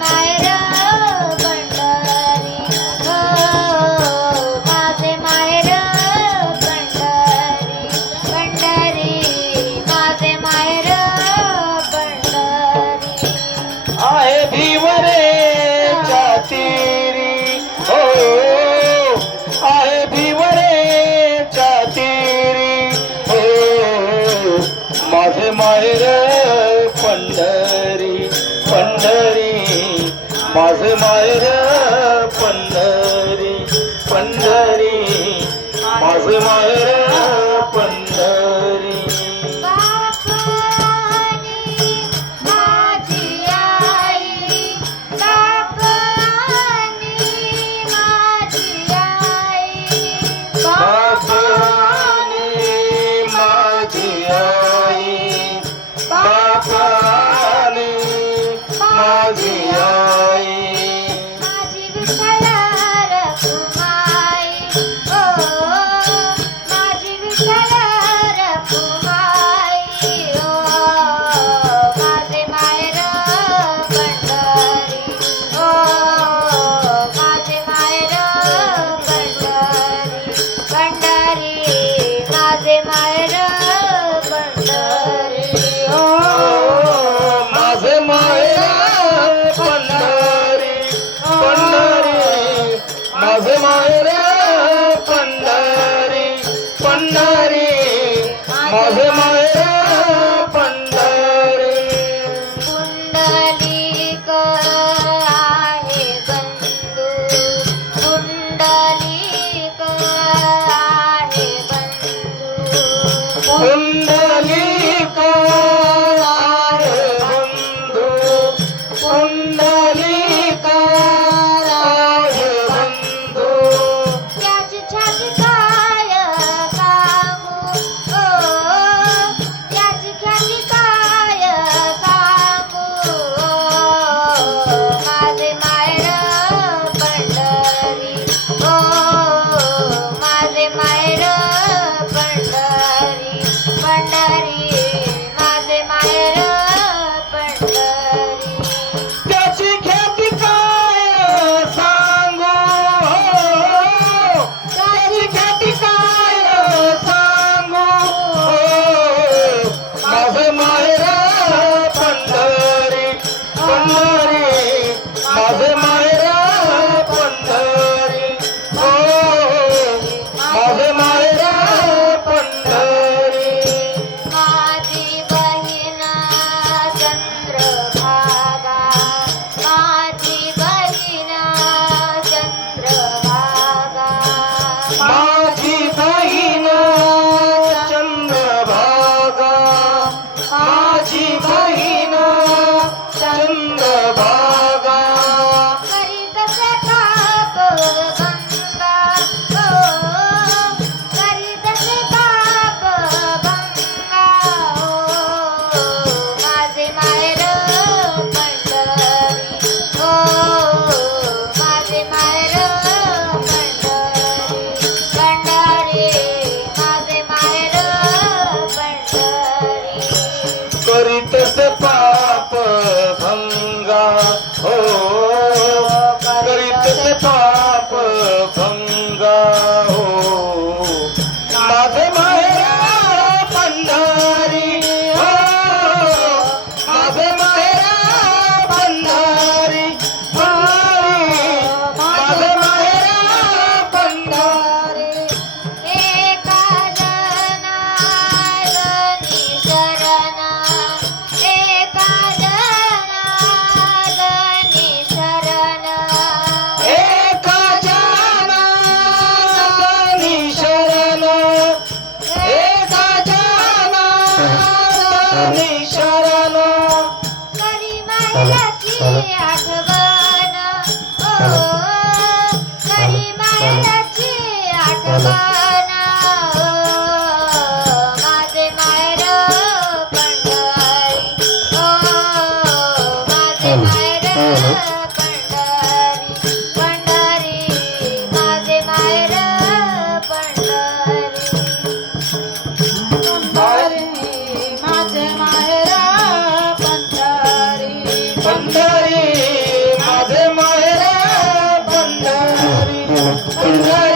माहेर पंढरी हो माझे माहेर पंढरी पंढरी माझे माहेर पंढरी आहे भिवरेच्या तीरी हो आहे भिवरेच्या तीरी हो माझे माहेर पंढरी पंढरी माझे माहेर पंढरी पंढरी माझे माहेर पंढरी बापानी माझी आई बापानी माझी आई बापाने माझी आई बापाने माझी आई माझी विठ्ठल रखुमाई ओ माझी विठ्ठल रखुमाई ओ माझे माहेर पंढरी ओ माझे माहेर पंढरी पंढरी माझे माहेर पंढरी ओ माझे माहेर पंढरी पंढरी माझे माहेर पंढरी पंढरी माझे माहेर पंढरी पुंडलिक आहे बंधू पुंडलिक आहे बंधू पुंडलिक आहे बंधू पुंडलिक आहे बंधू त्याची छाती काय सांगू ओ त्याची ख्याती काय सांगू ओ माझे माहेर पंढरी ओ माझे माहेर पंढरी पंढरी माझे माहेर पंढरी त्याची ख्याती काय सांगू त्याची ख्याती काय सांगू माझे माहेर पंढरी पंढरी माझे माहेर पंढरी हो माझे माहेर पंढरी माझी बहीण चंद्रभागा माझी बहीण चंद्रभागा माझी बहीण चंद्रभागा माझी बहीण चंद्रभागा करीत ताप गंगा ओ करीत ताप गंगा ओ माझे माहेर पंढरी ओ माझे माहेर पंढरी पंढरी माझे माहेर पंढरी करीतस पाप भंगा हो करीतस पाप भंगा हो माझे माहेर पंढरी हो माझे माहेर पंढरी पंढरी माझे माहेर पंढरी एका जनार्दनी शरण एका जनार्दनी शरण एका जनार्दनी शरण एका जनार्दनी शरण करी मायराची आठवण ओ करी मायराची आठवण ओ माझे माहेर पंढरी ओ माझे माहेर पंढरी पंढरी माझे माहेर पंढरी पंढरी पुन्हा